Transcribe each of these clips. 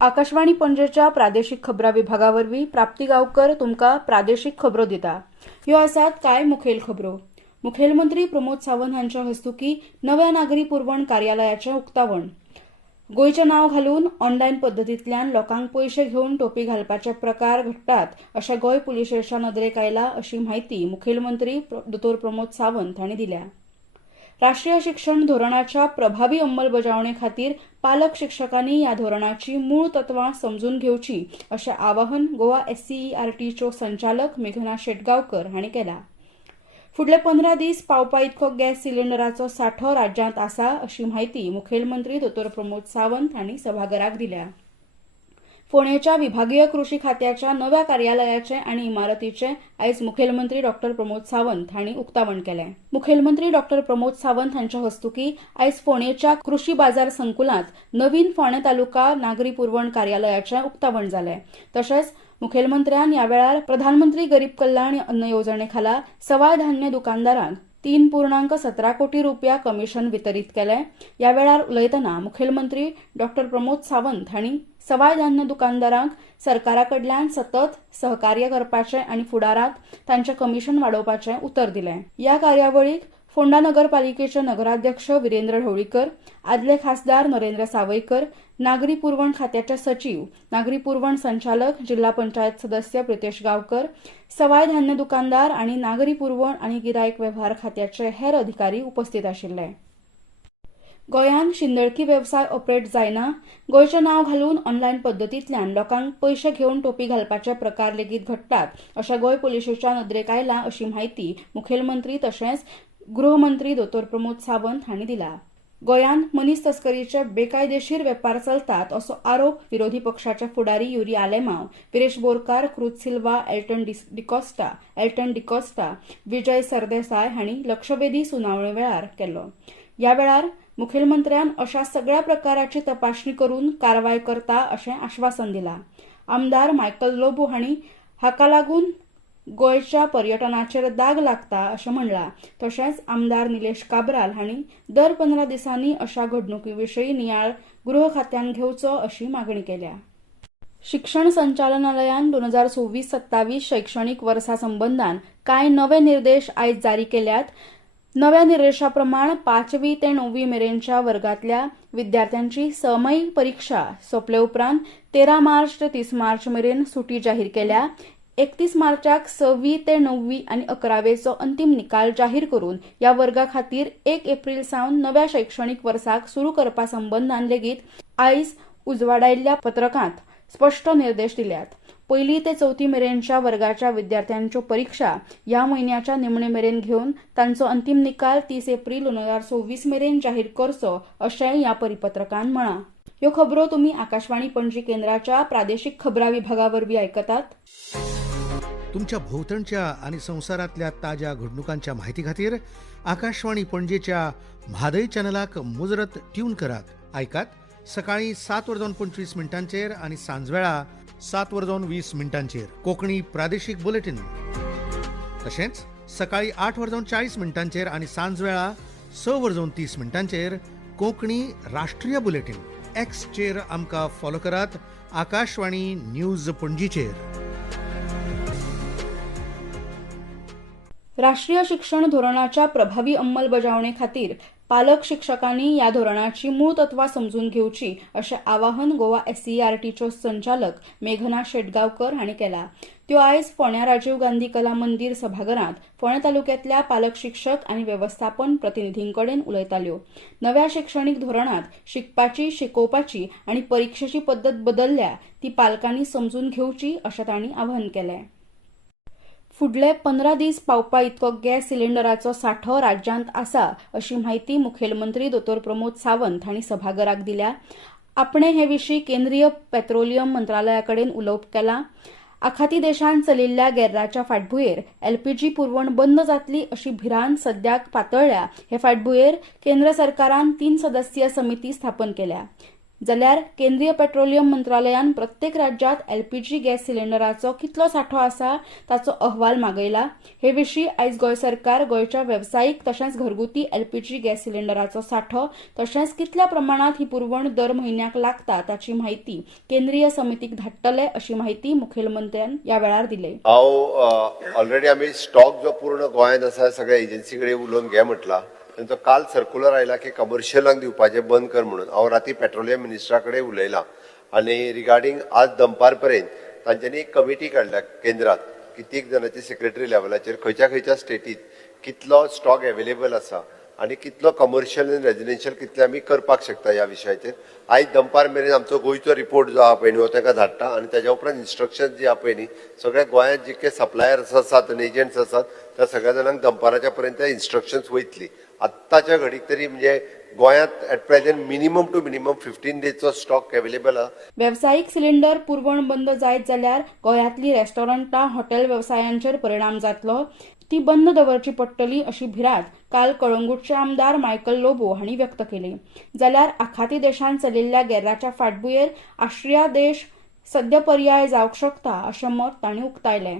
आकाशवाणी पणजेच्या प्रादेशीक खबरां विभागावरवीं प्राप्ती गांवकर तुमकां प्रादेशीक खबरो दिता। ह्यो आसात कांय मुखेल खबरो। मुखेलमंत्री प्रमोद सावंत हांच्या हस्तुकीं नव्या नागरी पुरवण कार्यालयाचें उक्तावण। गोंयचें नांव घालून ऑनलायन पद्दतींतल्यान लोकांक पयशे घेवन टोपी घालपाचे प्रकार घडटात अशें गोंय पुलिसेच्या नदरेक आयला अशी माहिती मुखेलमंत्री दोतोर प्रमोद सावंत हांणी दिल्या। राष्ट्रीय शिक्षण धोरणाच्या प्रभावी अंमलबजावणे खातीर पालक शिक्षकांनी ह्या धोरणाची मूळ तत्वां समजून घेवची अशें आवाहन गोवा SCERTच्यो संचालक मेघना शेटगांवकर हांणी केलां। फुडले 15 दीस पावपा इतको गॅस सिलिंडराचो सांठो राज्यांत आसा अशी माहिती मुखेलमंत्री दोतोर प्रमोद सावंत हांणी सभाघराक दिल्या। फोंडेच्या विभागीय कृषी खात्याच्या नव्या कार्यालयाचे आनी इमारतीचे आयज मुखेलमंत्री डॉ प्रमोद सावंत हांणी उक्तावण केलें। मुखेलमंत्री डॉ प्रमोद सावंत हांच्या हस्तुकीं आयज फोंडेच्या कृषी बाजार संकुलांत नवीन फोंडे तालुका नागरी पुरवण कार्यालयाचें उक्तावण जालें। तशेंच मुखेलमंत्र्यान ह्या वेळार प्रधानमंत्री गरीब कल्याण अन्न येवजणे खाला सवाय धान्य दुकानदारांक 3.17 कोटी रुपया कमिशन वितरीत केलें। ह्या वेळार उलयतना मुखेलमंत्री डॉ प्रमोद सावंत हांणी सवाय धान्य दुकानदारांक सरकारा कडल्यान सतत सहकार्य करपाचें आनी फुडारांत तांचें कमिशन वाडोवपाचें उतर दिलें। ह्या कार्यावळीक फोंडा नगरपालिकेचे नगराध्यक्ष विरेंद्र ढवळीकर, आदले खासदार नरेंद्र सावयकर, नागरी पुरवण खात्याचे सचिव, नागरी पुरवण संचालक, जिल्हा पंचायत सदस्य प्रितेश गांवकर, सवाय धान्य दुकानदार आनी नागरी पुरवण आनी गिरायक वेव्हार खात्याचे हेर अधिकारी उपस्थित आशिल्ले। गोंयांत शिंदळकी वेवसाय ऑपरेट जायना, गोंयचें नांव घालून ऑनलायन पद्दतींतल्यान लोकांक पयशे घेवन टोपी घालपाचे प्रकार लेगीत घडटात अशें गोंय पुलिसेच्या नदरेक आयला अशी माहिती मुखेलमंत्री तशेंच गृहमंत्री दोतोर प्रमोद सावंत हांणी दिला। गोंयांत मनीस तस्करीचे बेकायदेशीर वेपार चलतात असो आरोप विरोधी पक्षाचे फुडारी युरी आलेमांव, विरेश बोरकार, क्रूज सिल्वा, एल्टन डिकोस्टा, विजय सरदेसाय हांणी लक्षवेधी सुनावणे वेळार केलो। ह्या वेळार मुखेलमंत्र्यान अशा सगळ्या प्रकाराची तपासणी करून कारवाय करता अशें आश्वासन दिलां। आमदार मायकल लोबो हांणी हाका लागून गोंयच्या पर्यटनाचेर दाग लागता अशें म्हणलां। तशेंच आमदार निलेश काब्राल हांणी दर 15 दिसांनी अशा घडणुकीविशीं नियाळ गृह खात्यान घेवचो अशी मागणी केल्या। शिक्षण संचालनालयान 2026-27 शैक्षणिक वर्सा संबंधान कांय नवे निर्देश आयज जारी केल्यात। नव्या निर्देशाप्रमाण 5वी ते 9वी मेरेनच्या वर्गातल्या विद्यार्थ्यांची समयिक परीक्षा सोंपले उपरांत 13 मार्च ते 30 मार्च मेरेन सुटी जाहीर केल्या। 31 मार्चाक 6वी ते 9वी आनी 11वेचो अंतीम निकाल जाहीर करून ह्या वर्गा खातीर 1 एप्रिल सावन नव्या शैक्षणिक वर्साक सुरू करपा संबंधान लेगीत आयज उजवाडायल्ल्या पत्रकांत स्पष्ट निर्देश दिल्यात। 1ली ते 4थी मेरेनच्या वर्गाच्या विद्यार्थ्यांच्यो परीक्षा ह्या म्हयन्याच्या निमणे मेरेन घेवन तांचो अंतीम निकाल 30 एप्रिल 2024 मेरेन जाहीर करचो अशें ह्या परिपत्रकांत म्हळां। ह्यो खबरो तुमी आकाशवाणी पणजी केंद्राच्या प्रादेशीक खबरां विभागावरवीं आयकतात। तुमच्या भोवतणच्या आणि संवसारांतल्या ताज्या घडणुकांच्या म्हायती खातीर आकाशवाणी पणजेच्या म्हादय चॅनलाक मुजरत ट्यून करात। आयकात सकाळी 7:25 आणि सांजवेळा 7:20 कोंकणी प्रादेशीक बुलेटिन। तशेंच सकाळी 8:40 आणि सांजवेळा 6:30 कोंकणी राष्ट्रीय बुलेटिन। एक्सचेर आमकां फॉलो करात, आकाशवाणी न्यूज पणजीचेर। राष्ट्रीय शिक्षण धोरणाच्या प्रभावी अंमलबजावणे खातीर पालक शिक्षकांनी ह्या धोरणाची मूळ तत्वां समजून घेवची अशें आवाहन गोवा SCERTच्यो संचालक मेघना शेटगांवकर हांणी केलां। त्यो आयज फोंड्या राजीव गांधी कला मंदिर सभाघरांत फोंडे तालुक्यांतल्या पालक शिक्षक आनी वेवस्थापन प्रतिनिधींकडेन उलयताल्यो। नव्या शैक्षणिक धोरणांत शिकपाची, शिकोवपाची आनी परीक्षेची पद्दत बदल्ल्या ती पालकांनी समजून घेवची अशें तांणी आवाहन केलें। फुडले 15 दीस पावपा इतको गॅस सिलिंडराचो सांठो राज्यांत आसा अशी माहिती मुखेलमंत्री दोतोर प्रमोद सावंत हांणी सभाघराक दिल्या। आपणे हे विशीं केंद्रीय पेट्रोलियम मंत्रालयाकडेन उलोवप केलां। आखाती देशांत चलिल्ल्या गॅराच्या फाटभुंयेर LPG पुरवण बंद जातली अशी भिरांत सद्याक पातळ्ळ्या। हे फाटभुंयेर केंद्र सरकारान 3 सदस्यीय समिती स्थापन केल्या। जाल्यार केंद्रीय पेट्रोलियम मंत्रालयान प्रत्येक राज्यात एलपीजी गॅस सिलिंडराचो कितलो सांठो आसा ताचो अहवाल मागयला. हे विशीं आयज गोंय सरकार गोंयच्या वेवसायीक तशेंच घरगुती एलपीजी गॅस सिलिंडराचो सांठो तशेंच कितल्या प्रमाणात ही पुरवण दर म्हयन्याक लागता ताची माहिती केंद्रीय समितीक धाडटले अशी माहिती मुखेलमंत्र्यान ह्या वेळार दिली. ऑलरेडी आम्ही स्टॉक जो पूर्ण गोंयांत आसा सगळ्या एजन्सी कडेन उलोवन घे म्हटला. तांचो काल सर्क्युलर आयला की कमर्शियलांक दिवपाचें बंद कर म्हणून. हांव राती पेट्रोलियम मिनिस्टरा कडेन उलयलां आनी रिगार्डींग आज दनपार पर्यंत तांच्यांनी एक कमिटी काडल्या केंद्रात कित्येक जाणांची सेक्रेटरी लेवलाचेर खंयच्या स्टेटीत कितलो स्टॉक अवेलेबल आसा आनी कितलो कमर्शियल आनी रेजिडेन्शियल कितले आमी करपाक शकता ह्या विशयाचेर. आयज दनपार मेरेन आमचो गोंयचो रिपोर्ट जो आहा पळय न्ही हो तांकां धाडटा आनी ताच्या उपरांत इन्स्ट्रक्शन जी आहा पळय न्ही सगळ्या गोंयांत जितके सप्लायर्स आसात आनी एजंट्स आसात त्या सगळ्या जाणांक दनपाराच्या पर्यंत इन्स्ट्रक्शन्स वयतली. आत्ताच्या घडीक तरी म्हणजे गोंयांत at present minimum two minimum 15 डेजचो स्टॉक अवेलेबल आहा. वेवसायीक सिलिंडर पुरवण बंद जायत जाल्यार गोंयांतली रेस्टॉरंटां हॉटेल वेवसायांचेर परिणाम जातलो. ती बंद दवरची पडटली अशी भिरांत काल कळंगूटचे आमदार मायकल लोबो हांणी व्यक्त केली. जाल्यार आखाती देशांत चलिल्ल्या गॅराच्या फाटभुंयेर ऑस्ट्रिया देश सद्य पर्याय जावंक शकता अशें मत तांणी उक्तायलें.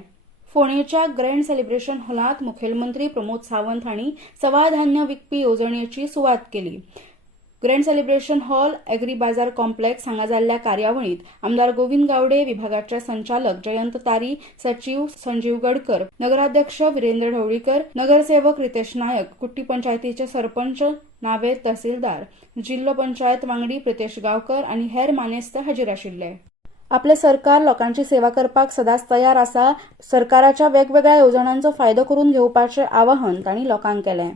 फोंडेच्या ग्रँड सेलिब्रेशन हॉलांत मुखेलमंत्री प्रमोद सावंत हांणी सवा धान्य विकपी येवजणेची सुवात केली. ग्रँड सेलिब्रेशन हॉल एग्री बाजार कॉम्प्लेक्स हांगा जाल्ल्या कार्यावळींत आमदार गोविंद गावडे, विभागाचे संचालक जयंत तारी, सचिव संजीव गडकर, नगराध्यक्ष विरेंद्र ढवळीकर, नगरसेवक रितेश नायक, कुट्टी पंचायतीचे सरपंच नावेद तहसीलदार, जिल्लो पंचायत वांगडी प्रितेश गांवकर आनी हेर मानेस्त हाजीर आशिल्ले. आपले सरकार लोकांची सेवा करपाक सदांच तयार आसा. सरकाराच्या वेगवेगळ्या येवजण्यांचो फायदो करून घेवपाचें आवाहन तांणी लोकांक केलें.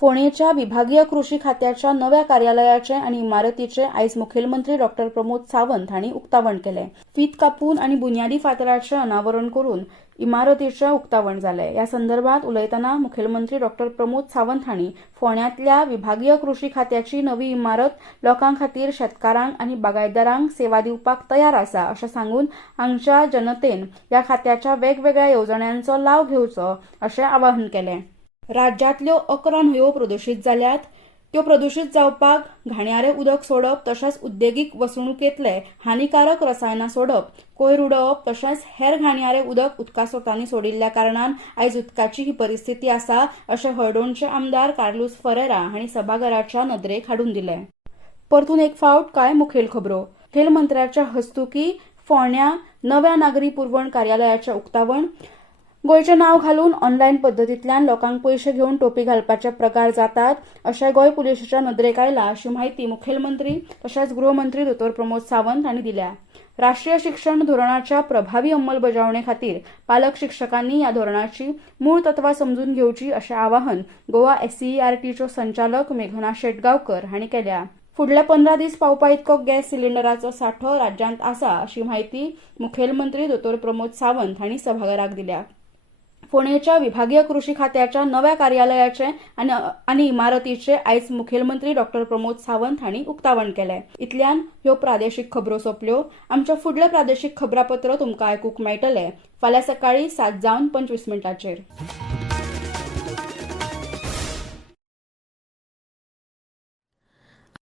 फोंडेच्या विभागीय कृशी खात्याच्या नव्या कार्यालयाचे आनी इमारतीचे आयज मुखेलमंत्री डॉ. प्रमोद सावंत हांणी उक्तावण केलें. फीत कापून आनी बुन्यादी फातराचें अनावरण करून इमारतीचें उक्तावण जालें. ह्या संदर्भात उलयतना मुखेलमंत्री डॉ. प्रमोद सावंत हांणी फोंड्यांतल्या विभागीय कृशी खात्याची नवी इमारत लोकां खातीर शेतकारांक आनी बागायतदारांक सेवा दिवपाक तयार आसा अशें सांगून हांगच्या जनतेन ह्या खात्याच्या वेगवेगळ्या येवजण्यांचो लाव घेवचो अशें आवाहन केलें. राज्यांतल्यो 11 न्हंयो प्रदूशीत जाल्यात. त्यो प्रदूशीत जावपाक घाणयारें उदक सोडप तशेंच उद्देगीक वसणुकेंतले हानिकारक रसायनां सोडप, कोयर उडोवप तशेंच हेर घाणयारें उदक उदका स्रोतांनी सोडिल्ल्या कारणान आयज उदकाची ही परिस्थिती आसा अशें हळडोणचे आमदार कार्लूस फरेरा हांणी सभाघराच्या नदरेक हाडून दिलें. परतून एक फावट कांय मुखेल खबरो. मुखेलमंत्र्याच्या हस्तुकीं फोंड्यां नव्या नागरी पुरवण कार्यालयाचें उक्तावण. गोंयचें नांव घालून ऑनलायन पद्दतींतल्यान लोकांक पयशे घेवन टोपी घालपाचे प्रकार जातात अशें गोंय पुलिसाच्या नदरेक आयला अशी माहिती मुखेलमंत्री तशेंच गृहमंत्री दोतोर प्रमोद सावंत हांणी दिल्या. राष्ट्रीय शिक्षण धोरणाच्या प्रभावी अंमलबजावणे खातीर पालक शिक्षकांनी ह्या धोरणाची मूळ तत्वां समजून घेवची अशें आवाहन गोवा SCERTच्यो संचालक मेघना शेटगांवकर हांणी केल्या. फुडल्या 15 दीस पावपा इतको गॅस सिलिंडराचो सांठो राज्यांत आसा अशी माहिती मुखेलमंत्री दोतोर प्रमोद सावंत हांणी सभाघराक दिल्या. फोंडेच्या विभागीय कृशी खात्याच्या नव्या कार्यालयाचे आनी इमारतीचे आयज मुखेलमंत्री डॉ. प्रमोद सावंत हांणी उक्तावण केलें. इतल्यान ह्यो प्रादेशीक खबरो सोंपल्यो. आमचे फुडले प्रादेशीक खबरापत्र तुमकां आयकूंक मेळटले फाल्यां सकाळीं 7:25 मिनटांचेर.